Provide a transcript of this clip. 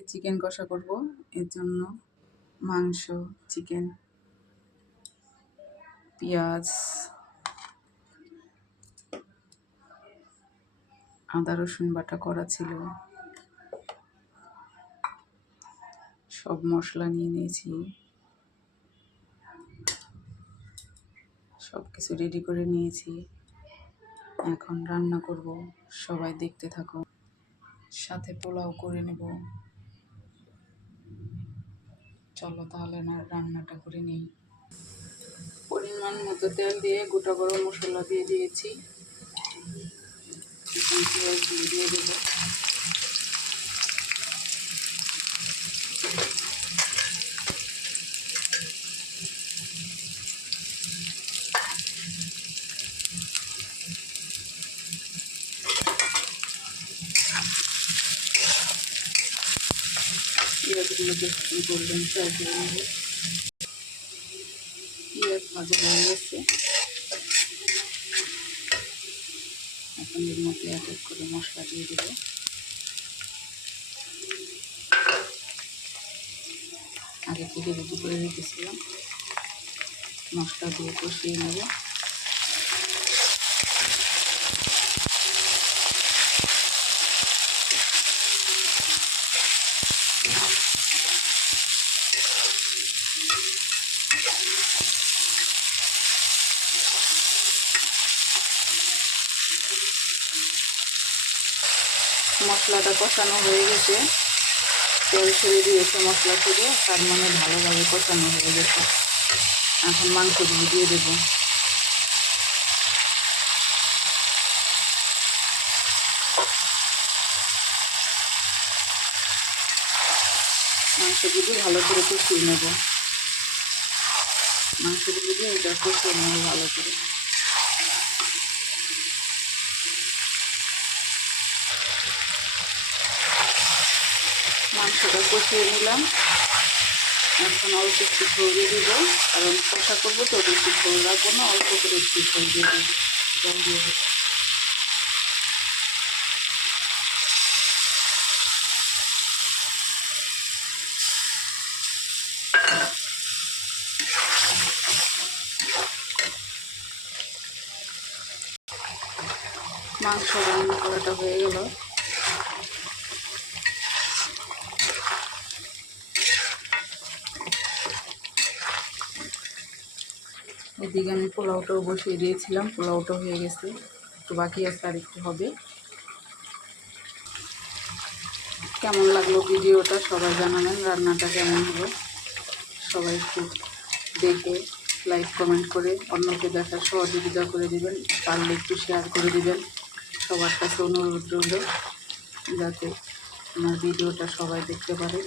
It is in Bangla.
আজকে চিকেন কষা করব। এর জন্য মাংস, চিকেন, পেঁয়াজ, আদা রসুন বাটা করা ছিল, সব মশলা নিয়ে নিয়েছি, সব কিছু রেডি করে নিয়েছি। এখন রান্না করব, সবাই দেখতে থাকো। সাথে পোলাও করে নেব। চলো তাহলে রান্নাটা করে নিই। পরিমাণ মতো তেল দিয়ে গোটা গরম মশলা দিয়ে দিয়েছি। চিকেন পেঁয়াজ দিয়ে দেবো। পেঁয়াজগুলোকে গোল্ডেন ফ্রাই করে নেব। পেঁয়াজ ভাজা হয়ে গেছে। এখন এর মধ্যে এক এক করে মশলা দিয়ে দেব। আগে থেকে রেডি করে রেখেছিলাম। মশলা দিয়ে কষিয়ে নেব। মশলাটা কষানো হয়ে গেছে, তেল ছেড়ে দিয়েছে মশলা থেকে, তার মানে ভালোভাবে কষানো হয়ে গেছে। এখন মাংসগুলো দিয়ে দেব। মাংসগুলো ভালো করে কষিয়ে নেব। মাংসগুলো দিয়ে এটা কষিয়ে নেব ভালো করে। মাংসটা কষিয়ে নিলাম। এখন অল্প একটু ঝোল দিয়ে দেবো, কারণ কষা করবো তো বেশি ঝোল রাখবো না, অল্প করে একটু ঝোল দিয়ে দেবো। জল দিয়ে দেবো। মাংস রান্না করাটা হয়ে গেল। এদিকে আমি পোলাওটাও বসিয়ে দিয়েছিলাম, পোলাওটাও হয়ে গেছে, একটু বাকি আছে, আর একটু হবে। কেমন লাগলো ভিডিওটা সবাই জানাবেন, রান্নাটা কেমন হলো। সবাই একটু দেখে লাইক কমেন্ট করে অন্যকে দেখার সহযোগিতা করে দিবেন, পারলে একটু শেয়ার করে দিবেন। সবার কাছে অনুরোধ রইল যাতে আমার ভিডিওটা সবাই দেখতে পারে।